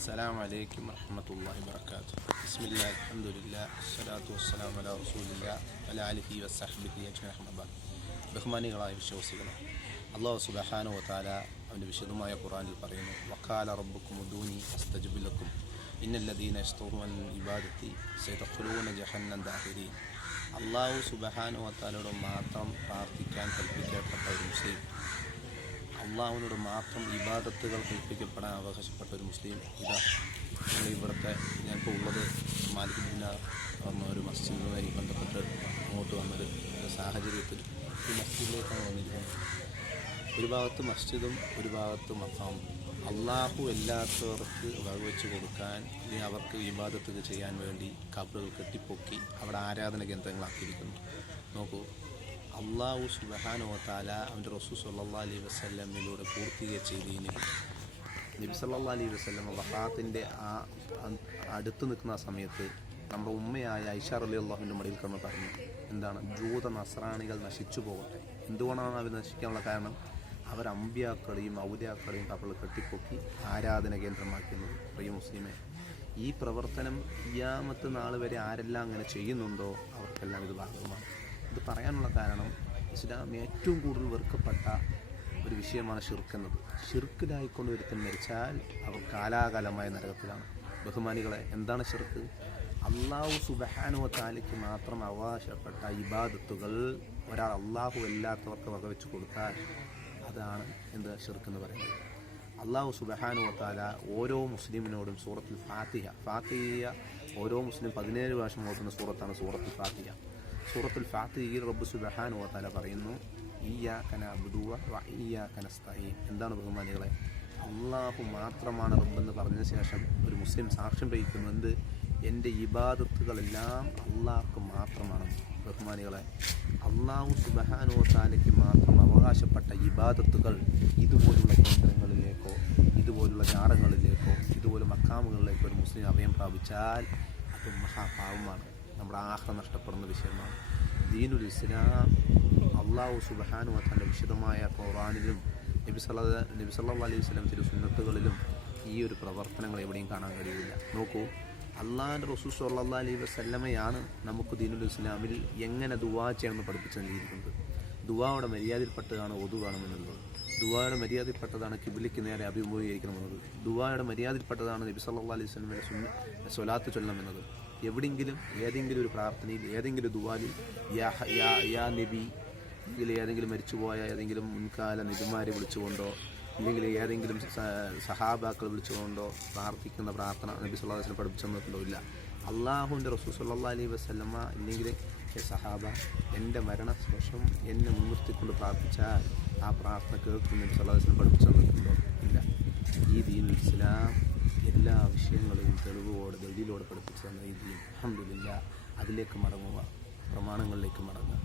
السلام عليكم ورحمة الله وبركاته بسم الله الحمد لله الصلاة والسلام على رسول الله وعلى آله وصحبه أجمعين أما بعد ബഹുമാനികളായ വിശ്വാസികളെ അള്ളാഹു സുബഹാനു വതാല അവൻ്റെ വിശദമായ ഖുറാനിൽ പറയുന്നു വക്കാല റബ്ബുക്കും ഉദൂനി അസ്തജുബിലക്കും ഇന്നല്ലദീന ഇസ്തോമൻ ഇബാദത്തി സൈതഖുലൂന ജഹന്നം ദാഹിരീൻ അള്ളാഹു സുബഹാനു വത്താലോട് മാത്രം പ്രാർത്ഥിക്കാൻ കൽപ്പിക്കപ്പെട്ട ഒരു മുസ്ലിം അള്ളാഹുവിനോട് മാത്രം ഇബാദത്തുകൾ കൽപ്പിക്കപ്പെടാൻ അവകാശപ്പെട്ട ഒരു മുസ്ലിം ഇതാ നിങ്ങൾ ഇവിടുത്തെ ഞാനിപ്പോൾ ഉള്ളത് മാലിക്കുന്ന ഒരു മസ്ജിദുമായി ബന്ധപ്പെട്ട് അങ്ങോട്ട് വന്നൊരു സാഹചര്യത്തിൽ ഈ മസ്ജിദിലേക്കാണ് വന്നിരിക്കുന്നത്. ഒരു ഭാഗത്ത് മസ്ജിദും ഒരു ഭാഗത്ത് മക്കാം അള്ളാഹു അല്ലാത്തവർക്ക് വകവെച്ച് കൊടുക്കാൻ അവർക്ക് ഇബാദത്തുകൾ ചെയ്യാൻ വേണ്ടി കബറുകൾ കെട്ടിപ്പൊക്കി അവിടെ ആരാധന കേന്ദ്രങ്ങളാക്കിയിരിക്കുന്നു. നോക്കൂ അള്ളാഹു സുബഹാനോത്താല അവന്റെ റസൂ സല്ലാ അലൈഹി വസ്ല്ലമിലൂടെ പൂർത്തീകരിച്ച രീതിയിൽ നബി സല്ലാ അലൈഹി വസ്ലം വഹാത്തിന്റെ ആ അടുത്ത് നിൽക്കുന്ന ആ സമയത്ത് നമ്മുടെ ഉമ്മയായ ഐഷാർ അലി അള്ളാഹുവിന്റെ മടിയിൽ കിടന്ന് പറഞ്ഞു എന്താണ് ജൂത നസ്രാണികൾ നശിച്ചു പോകട്ടെ. എന്തുകൊണ്ടാണ് അവർ നശിക്കാനുള്ള കാരണം? അവർ അമ്പ്യാക്കളെയും ഔദ്യാക്കളെയും കപ്പൽ കെട്ടിപ്പൊക്കി ആരാധന കേന്ദ്രമാക്കുന്നത് പ്രിയ മുസ്ലിമെ ഈ പ്രവർത്തനം ഇയാമത്ത് നാൾ വരെ ആരെല്ലാം അങ്ങനെ ചെയ്യുന്നുണ്ടോ? അവർക്കെല്ലാം ഇത് ബാധകമാണ്. ഇത് പറയാനുള്ള കാരണം ഇസ്ലാം ഏറ്റവും കൂടുതൽ വെറുക്കപ്പെട്ട ഒരു വിഷയമാണ് ഷിർക്കെന്നത് ഷിർക്കിലായിക്കൊണ്ട് ഒരുത്തൻ മരിച്ചാൽ അവർ കാലാകാലമായ നരകത്തിലാണ്. ബഹുമാനികളെ എന്താണ് ഷിർക്ക് അള്ളാഹു സുബഹാനുവ താലിക്ക് മാത്രം അവകാശപ്പെട്ട ഇബാദത്തുകൾ ഒരാൾ അള്ളാഹു അല്ലാത്തവർക്ക് വകവെച്ച് കൊടുത്താൽ അതാണ് എന്ത് ഷിർക്കെന്ന് പറയുന്നത്. അള്ളാഹു സുബഹാനു വത്താല ഓരോ മുസ്ലിമിനോടും സൂറത്തിൽ ഫാത്തിഹ ഫാത്തിഹ ഓരോ മുസ്ലിം പതിനേഴ് പ്രാവശ്യം ഓതുന്ന സൂറത്താണ് സൂറത്തിൽ ഫാത്തിഹ. സൂറത്തുൽ ഫാത്തിഹയിൽ റബ്ബ് സുബഹാനു വത്താല പറയുന്നു ഇയ്യാക അബ്ദുവ വ ഇയ്യാക സ്തഹീൻ എന്താണ് ബഹുമാനികളെ? അള്ളാഹു മാത്രമാണ് റബ്ബെന്ന് പറഞ്ഞ ശേഷം ഒരു മുസ്ലിം സാക്ഷ്യം വഹിക്കുന്നത് എന്റെ ഇബാദത്തുകളെല്ലാം അള്ളാഹ്ക്ക് മാത്രമാണ്. ബഹുമാനികളെ അള്ളാഹു സുബഹാനോ താലയ്ക്ക് മാത്രം അവകാശപ്പെട്ട ഇബാദത്തുകൾ ഇതുപോലുള്ള കേന്ദ്രങ്ങളിലേക്കോ ഇതുപോലുള്ള ജാറങ്ങളിലേക്കോ ഇതുപോലെ മക്കാമുകളിലേക്കോ ഒരു മുസ്ലിം അഭയം പ്രാപിച്ചാൽ അത് മഹാപാവമാണ് നമ്മുടെ ആഹ്റം നഷ്ടപ്പെടുന്ന വിഷയമാണ്. ദീനുൽ ഇസ്ലാം അള്ളാഹു സുബഹാനു തന്റെ വിശദമായ ഖുറാനിലും നബി സല്ല നബി അലൈഹി സ്വലം തിരു സുന്നത്തുകളിലും ഈ ഒരു പ്രവർത്തനങ്ങൾ എവിടെയും കാണാൻ കഴിയില്ല. നോക്കൂ അള്ളാഹിന്റെ റസൂൽ സല്ലാ അലൈഹി വസല്ലമയാണ് നമുക്ക് ദീനുൽ ഇസ്ലാമിൽ എങ്ങനെ ദുവാ ചെയ്യണമെന്ന് പഠിപ്പിച്ചു നൽകിയിരിക്കുന്നത് ദുവായുടെ മര്യാദയിൽപ്പെട്ടതാണ് ഒതു വേണമെന്നുള്ളത്. ദുവായുടെ മര്യാദയിൽപ്പെട്ടതാണ് കിബിലിക്ക് നേരെ അഭിമുഖീകരിക്കണമെന്നത് ദുവായുടെ മര്യാദയിൽപ്പെട്ടതാണ് നബി സല്ലാ അലൈഹി സ്വലമിന്റെ സുന്ന സ്വലാത്ത് ചൊല്ലണമെന്നത് എവിടെയെങ്കിലും ഏതെങ്കിലും ഒരു പ്രാർത്ഥനയിൽ ഏതെങ്കിലും ദുവാലിൽ യാ യാ നബി അല്ലെങ്കിൽ ഏതെങ്കിലും മരിച്ചുപോയ ഏതെങ്കിലും മുൻകാല നബിമാരെ വിളിച്ചുകൊണ്ടോ അല്ലെങ്കിൽ ഏതെങ്കിലും സഹാബാക്കൾ വിളിച്ചുകൊണ്ടോ പ്രാർത്ഥിക്കുന്ന പ്രാർത്ഥന നബി വസല്ലം പഠിപ്പിച്ചു തന്നിട്ടുണ്ടോ ഇല്ല. അള്ളാഹുവിന്റെ റസൂൽ സല്ലാ അലൈഹി വസല്ലമ ഇല്ലെങ്കിൽ സഹാബ എന്റെ മരണശേഷം എന്നെ മുൻനിർത്തിക്കൊണ്ട് പ്രാർത്ഥിച്ചാൽ ആ പ്രാർത്ഥന കേൾക്കുന്ന നബി സല്ലല്ലാഹു വസ്ലം പഠിപ്പിച്ചു തന്നിട്ടുണ്ടോ ഇല്ല. ഈ ദീൻ ഇസ്ലാം എല്ലാ വിഷയങ്ങളെയും തെളിവോടെ ദളിലോടെ പഠിപ്പിച്ചു തന്ന രീതിയിൽ. അഹമ്മദില്ല അതിലേക്ക് മടങ്ങുക പ്രമാണങ്ങളിലേക്ക് മടങ്ങുക.